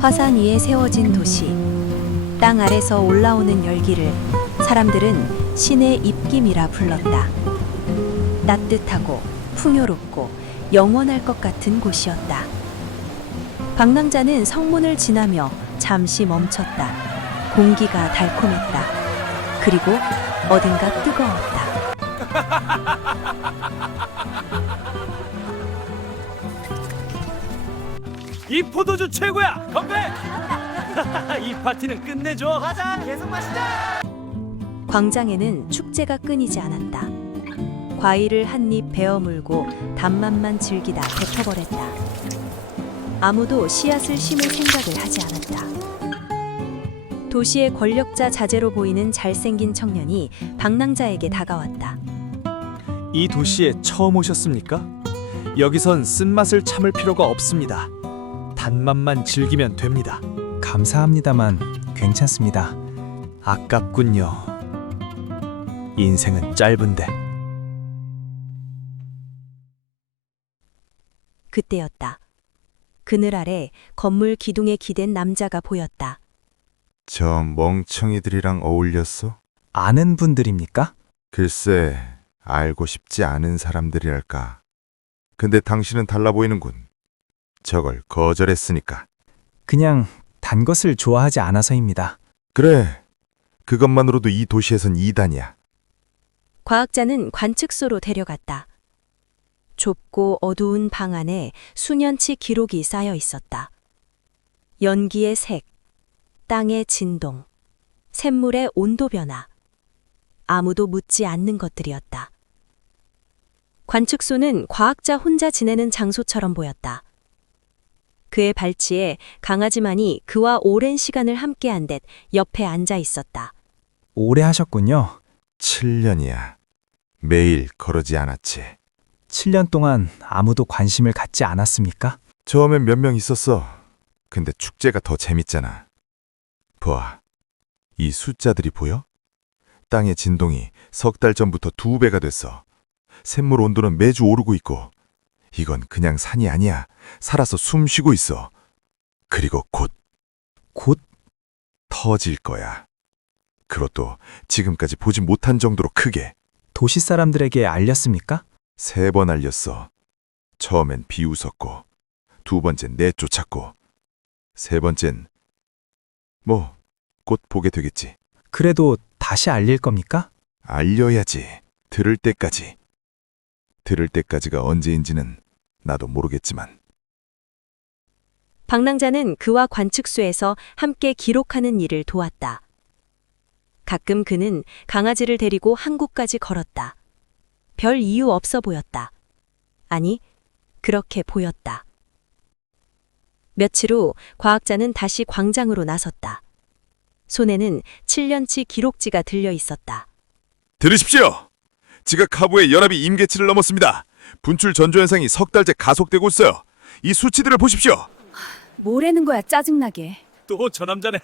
화산 위에 세워진 도시. 땅 아래서 올라오는 열기를 사람들은 신의 입김이라 불렀다. 따뜻하고 풍요롭고 영원할 것 같은 곳이었다. 방랑자는 성문을 지나며 잠시 멈췄다. 공기가 달콤했다. 그리고 어딘가 뜨거웠다. 이 포도주 최고야! 건배! 이 파티는 끝내줘! 맞아, 계속 마시자. 광장에는 축제가 끊이지 않았다. 과일을 한 입 베어 물고 단맛만 즐기다 뱉어버렸다. 아무도 씨앗을 심을 생각을 하지 않았다. 도시의 권력자 자제로 보이는 잘생긴 청년이 방랑자에게 다가왔다. 이 도시에 처음 오셨습니까? 여기선 쓴맛을 참을 필요가 없습니다. 단맛만 즐기면 됩니다. 감사합니다만 괜찮습니다. 아깝군요. 인생은 짧은데. 그때였다. 그늘 아래 건물 기둥에 기댄 남자가 보였다. 저 멍청이들이랑 어울렸어? 아는 분들입니까? 글쎄, 알고 싶지 않은 사람들이랄까. 근데 당신은 달라 보이는군. 저걸 거절했으니까. 그냥 단 것을 좋아하지 않아서입니다. 그래, 그것만으로도 이 도시에선 이단이야. 과학자는 관측소로 데려갔다. 좁고 어두운 방 안에 수년치 기록이 쌓여 있었다. 연기의 색, 땅의 진동, 샘물의 온도 변화. 아무도 묻지 않는 것들이었다. 관측소는 과학자 혼자 지내는 장소처럼 보였다. 그의 발치에 강아지만이 그와 오랜 시간을 함께한 듯 옆에 앉아 있었다. 오래 하셨군요. 7년이야. 매일 거르지 않았지. 7년 동안 아무도 관심을 갖지 않았습니까? 처음엔 몇 명 있었어. 근데 축제가 더 재밌잖아. 보아, 이 숫자들이 보여? 땅의 진동이 석 달 전부터 2배가 됐어. 샘물 온도는 매주 오르고 있고, 이건 그냥 산이 아니야. 살아서 숨 쉬고 있어. 그리고 곧 터질 거야. 그것도 지금까지 보지 못한 정도로 크게. 도시 사람들에게 알렸습니까? 3번 알렸어. 처음엔 비웃었고, 2번째는 내쫓았고, 3번째는 곧 보게 되겠지. 그래도 다시 알릴 겁니까? 알려야지. 들을 때까지. 들을 때까지가 언제인지는 나도 모르겠지만. 방랑자는 그와 관측소에서 함께 기록하는 일을 도왔다. 가끔 그는 강아지를 데리고 항구까지 걸었다. 별 이유 없어 보였다. 아니, 그렇게 보였다. 며칠 후 과학자는 다시 광장으로 나섰다. 손에는 7년치 기록지가 들려 있었다. 들으십시오. 지각 하부의 연합이 임계치를 넘었습니다. 분출 전조 현상이 석 달째 가속되고 있어요. 이 수치들을 보십시오. 뭐라는 거야, 짜증나게. 또 저 남자네.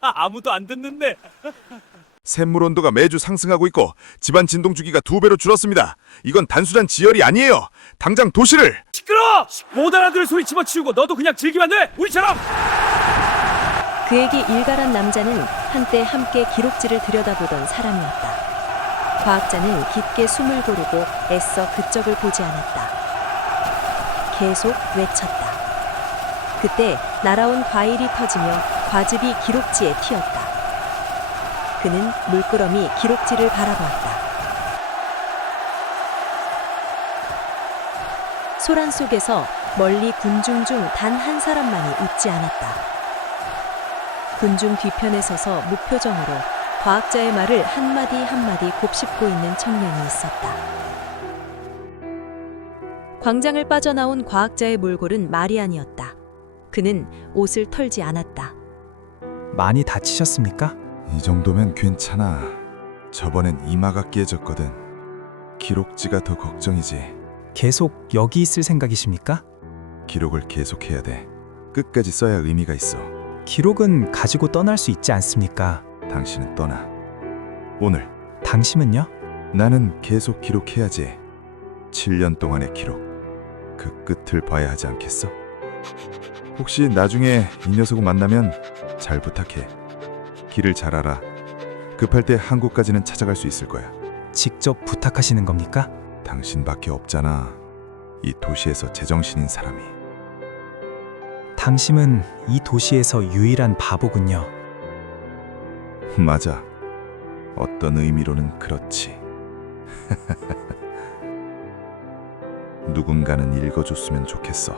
아무도 안 듣는데. 샘물 온도가 매주 상승하고 있고 집안 진동 주기가 2배로 줄었습니다. 이건 단순한 지열이 아니에요. 당장 도시를. 시끄러! 못 알아들을 소리 집어치우고 너도 그냥 즐기면 돼. 우리처럼. 그에게 일갈한 남자는 한때 함께 기록지를 들여다보던 사람이었다. 과학자는 깊게 숨을 고르고 애써 그쪽을 보지 않았다. 계속 외쳤다. 그때 날아온 과일이 터지며 과즙이 기록지에 튀었다. 그는 물끄러미 기록지를 바라보았다. 소란 속에서 멀리 군중 중 단 한 사람만이 웃지 않았다. 군중 뒤편에 서서 무표정으로 과학자의 말을 한마디 한마디 곱씹고 있는 청년이 있었다. 광장을 빠져나온 과학자의 몰골은 마리안이었다. 그는 옷을 털지 않았다. 많이 다치셨습니까? 이 정도면 괜찮아. 저번엔 이마가 깨졌거든. 기록지가 더 걱정이지. 계속 여기 있을 생각이십니까? 기록을 계속해야 돼. 끝까지 써야 의미가 있어. 기록은 가지고 떠날 수 있지 않습니까? 당신은 떠나. 오늘 당신은요? 나는 계속 기록해야지. 7년 동안의 기록. 그 끝을 봐야 하지 않겠어? 혹시 나중에 이 녀석을 만나면 잘 부탁해. 길을 잘 알아. 급할 때 한국까지는 찾아갈 수 있을 거야. 직접 부탁하시는 겁니까? 당신밖에 없잖아. 이 도시에서 제정신인 사람이. 당신은 이 도시에서 유일한 바보군요. 맞아. 어떤 의미로는 그렇지. 누군가는 읽어줬으면 좋겠어.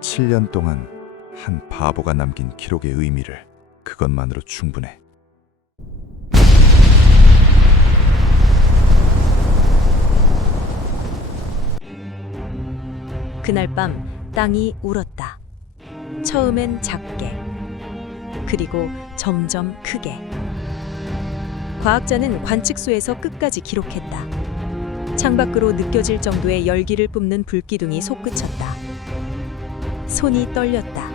7년 동안 한 바보가 남긴 기록의 의미를. 그것만으로 충분해. 그날 밤 땅이 울었다. 처음엔 작게, 그리고 점점 크게. 과학자는 관측소에서 끝까지 기록했다. 창밖으로 느껴질 정도의 열기를 뿜는 불기둥이 솟구쳤다. 손이 떨렸다.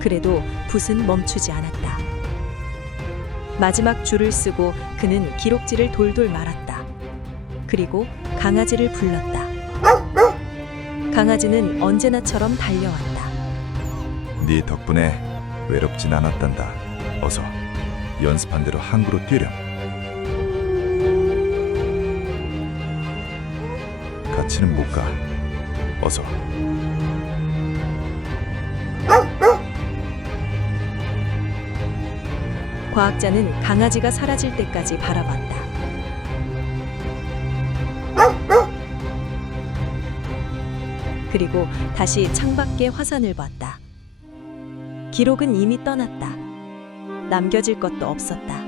그래도 붓은 멈추지 않았다. 마지막 줄을 쓰고 그는 기록지를 돌돌 말았다. 그리고 강아지를 불렀다. 강아지는 언제나처럼 달려왔다. 네 덕분에 외롭진 않았단다. 어서 연습한 대로 항구로 뛰렴. 같이는 못 가. 어서. 과학자는 강아지가 사라질 때까지 바라봤다. 그리고 다시 창밖에 화산을 봤다. 기록은 이미 떠났다. 남겨질 것도 없었다.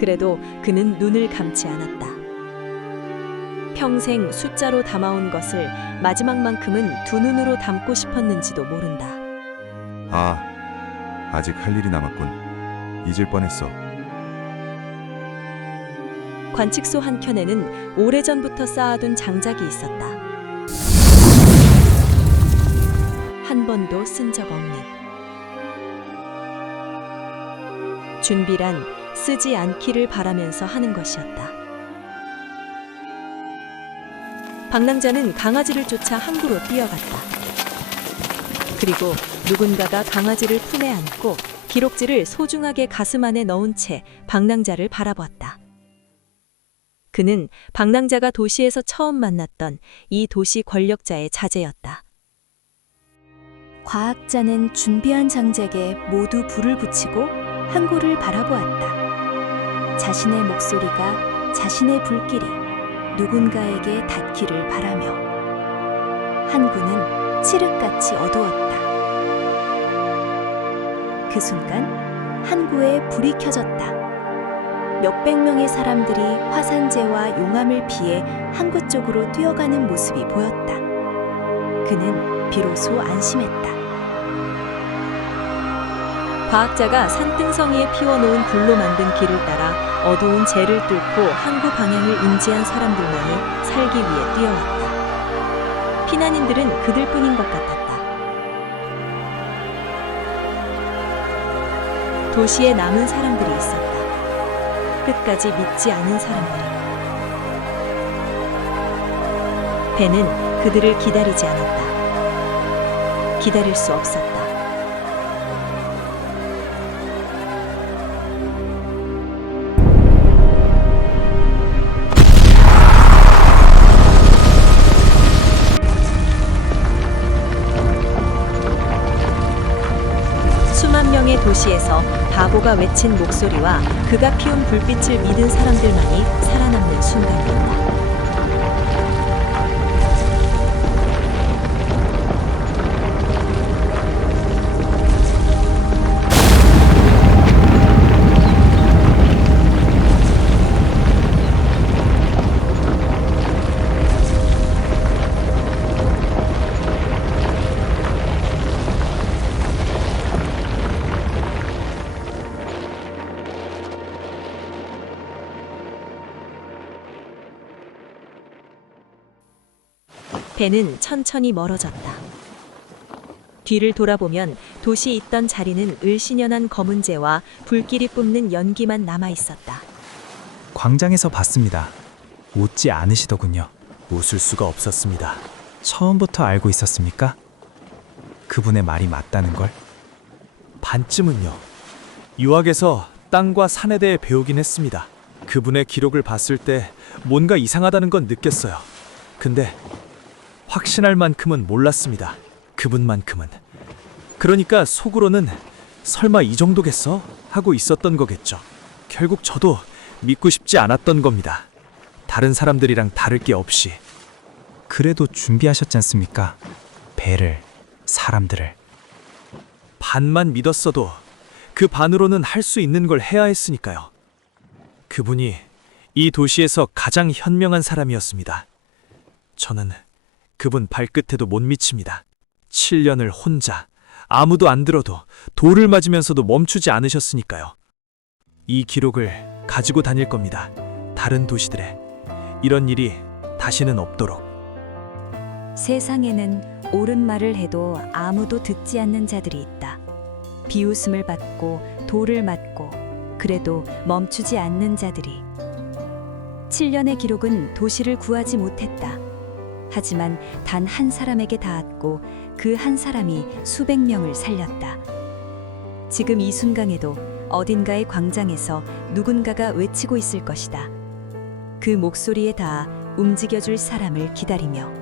그래도 그는 눈을 감지 않았다. 평생 숫자로 담아온 것을 마지막만큼은 두 눈으로 담고 싶었는지도 모른다. 아직 할 일이 남았군. 잊을 뻔했어. 관측소 한켠에는 오래전부터 쌓아둔 장작이 있었다. 한 번도 쓴 적 없는. 준비란 쓰지 않기를 바라면서 하는 것이었다. 방랑자는 강아지를 쫓아 항구로 뛰어갔다. 그리고 누군가가 강아지를 품에 안고 기록지를 소중하게 가슴 안에 넣은 채 방랑자를 바라보았다. 그는 방랑자가 도시에서 처음 만났던 이 도시 권력자의 자제였다. 과학자는 준비한 장작에 모두 불을 붙이고 항구를 바라보았다. 자신의 목소리가 자신의 불길이 누군가에게 닿기를 바라며 항구는 칠흑같이 어두웠다. 그 순간 항구에 불이 켜졌다. 몇백 명의 사람들이 화산재와 용암을 피해 항구 쪽으로 뛰어가는 모습이 보였다. 그는 비로소 안심했다. 과학자가 산등성이에 피워놓은 불로 만든 길을 따라 어두운 재를 뚫고 항구 방향을 인지한 사람들만이 살기 위해 뛰어왔다. 피난인들은 그들뿐인 것 같았다. 도시에 남은 사람들이 있었다. 끝까지 믿지 않은 사람들. 배는 그들을 기다리지 않았다. 기다릴 수 없었다. 수만 명의 도시에서 바보가 외친 목소리와 그가 피운 불빛을 믿은 사람들만이 살아남는 순간이었다. 배는 천천히 멀어졌다. 뒤를 돌아보면 도시 있던 자리는 을씨년한 검은 재와 불길이 뿜는 연기만 남아 있었다. 광장에서 봤습니다. 웃지 않으시더군요. 웃을 수가 없었습니다. 처음부터 알고 있었습니까? 그분의 말이 맞다는 걸? 반쯤은요. 유학에서 땅과 산에 대해 배우긴 했습니다. 그분의 기록을 봤을 때 뭔가 이상하다는 건 느꼈어요. 근데 확신할 만큼은 몰랐습니다. 그분만큼은. 그러니까 속으로는 설마 이 정도겠어? 하고 있었던 거겠죠. 결국 저도 믿고 싶지 않았던 겁니다. 다른 사람들이랑 다를 게 없이. 그래도 준비하셨지 않습니까? 배를, 사람들을. 반만 믿었어도 그 반으로는 할 수 있는 걸 해야 했으니까요. 그분이 이 도시에서 가장 현명한 사람이었습니다. 저는 그분 발끝에도 못 미칩니다. 7년을 혼자 아무도 안 들어도 돌을 맞으면서도 멈추지 않으셨으니까요. 이 기록을 가지고 다닐 겁니다. 다른 도시들에 이런 일이 다시는 없도록. 세상에는 옳은 말을 해도 아무도 듣지 않는 자들이 있다. 비웃음을 받고 돌을 맞고 그래도 멈추지 않는 자들이. 7년의 기록은 도시를 구하지 못했다. 하지만 단 한 사람에게 닿았고 그 한 사람이 수백 명을 살렸다. 지금 이 순간에도 어딘가의 광장에서 누군가가 외치고 있을 것이다. 그 목소리에 닿아 움직여줄 사람을 기다리며.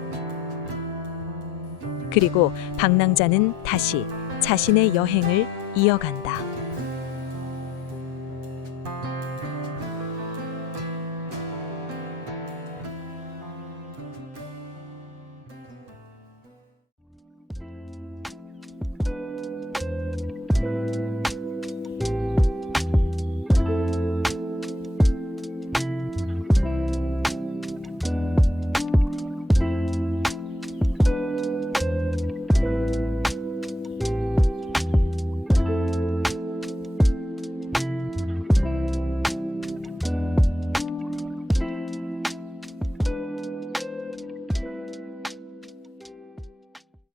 그리고 방랑자는 다시 자신의 여행을 이어간다.